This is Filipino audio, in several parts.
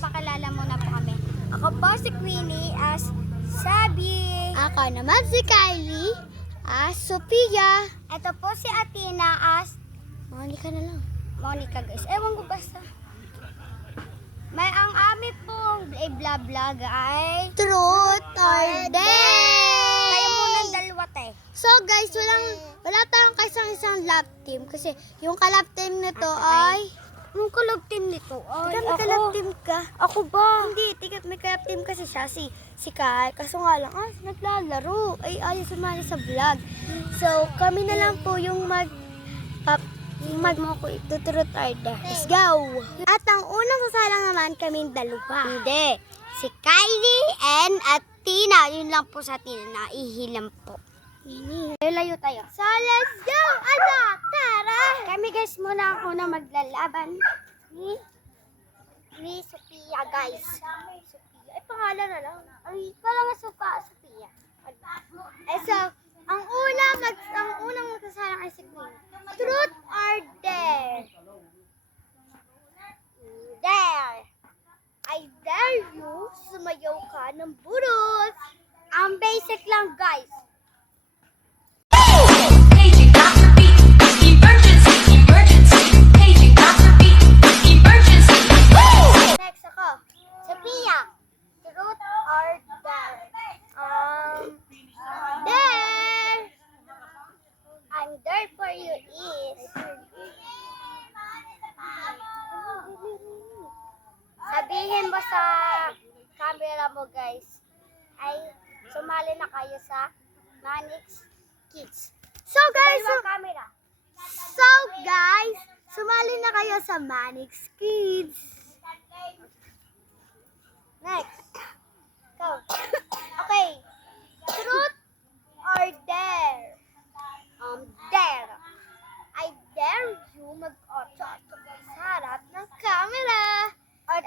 magpakilala muna po kami. Ako po si Queenie as Sabi. Ako naman si Kylie as Sophia. Ito po si Athena as Monica na lang. Monica, guys. Ewan ko basta. May ang amin pong vlog ay Truth or Dare! kayo muna ng dalawa tayo. So guys, wala tayong isang lab team kasi yung kalab team nito ay Anong kalab team nito? Ay, may kalab team ka. Ako ba? Hindi, may kalab team kasi siya, si Kai. Kaso nga lang, naglalaro. Ay, ayaw sumali sa vlog. So, kami na lang po yung mo ko ito, Truth or Dare. Let's go! At ang unang sasalang naman kaming dalawa. Hindi. Si Kylie and Athena. Yun lang po sa Athena. Naihilam po. Layo tayo. So, let's go! Ano? Tara! Kami guys muna ako na maglalaban ni Sophia guys. Sophia. Ay, pangalan na lang. Ay, parang Sophia. So, ang unang magsasalang ay si Queen. Truth or Dare? There. I dare you, sumayaw ka ng burot. Ang basic lang guys. Paging Dr. Beat, emergency, emergency. Paging Dr. Beat, emergency. Next ako. Sophia. Truth or Dare? Dare! I'm there for you is sabihin mo sa camera mo guys ay sumali na kayo sa Manix Kids. So guys, Camera. sumali na kayo sa Manix Kids. Next. Go. Okay. Truth or Dare? Dare. I dare you mag-otso-otso sa harap ng camera. Or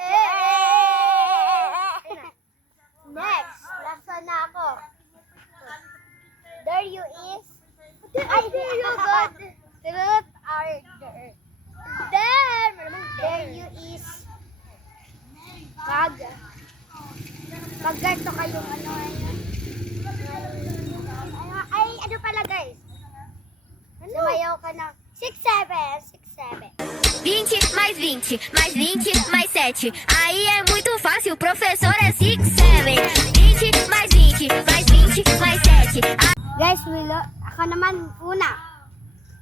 Next, nasa na ako. There you is. I dare you, God. Truth or dare? Dare! There you is. Pag ganito kayong ano ay ano pala guys. Sumayaw ka ng 6-7. 20 mais 20, mais 20, mais 7. Aí é muito fácil, o professor é 6, 7. 20 mais 20, mais 20, mais 7. Guys, ako naman una.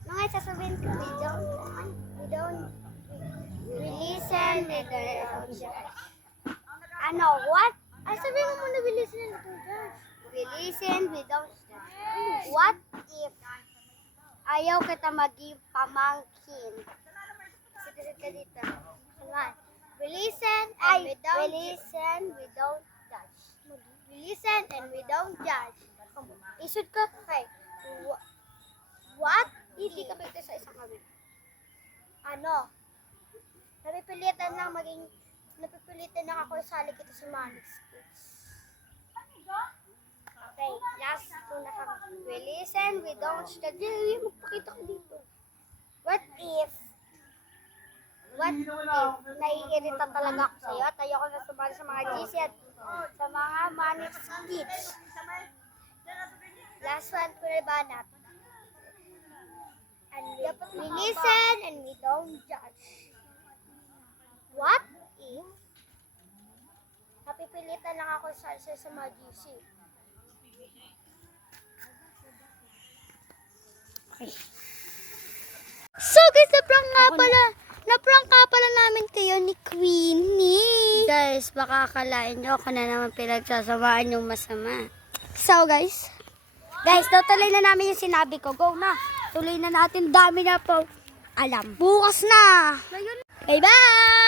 Ano nga sasabihin ko? We listen, we don't judge. Ano, what? Ay, sabihin mo muna bilisin na ito, Josh. We listen, we don't judge. What if ayaw kita maging pamangkin? Sit ka dito. Come on. We listen and we don't judge. We listen and we don't judge. Isod ka kay. What? Hindi ka pwede sa isang kami. Ano? Napipilitan lang ako isali kita sa Manix Kids. Okay, last two na kami. We listen, we don't judge. Magpakita ko dito. What if naiirita talaga ako sa'yo at ayoko na sumali sa mga GC at sa mga Manix Kids. Last one, Puribanat. And we listen and we don't judge. What if napipilitan lang ako sa mga GC? Okay. So guys, na-prank ka pala namin kayo ni Queenie. Guys, baka akalain nyo ako na naman pinagsasamaan yung masama. So guys, Tutuloy na namin yung sinabi ko. Go na. Tuloy na natin. Dami na po. Alam. bukas na. Bye-bye!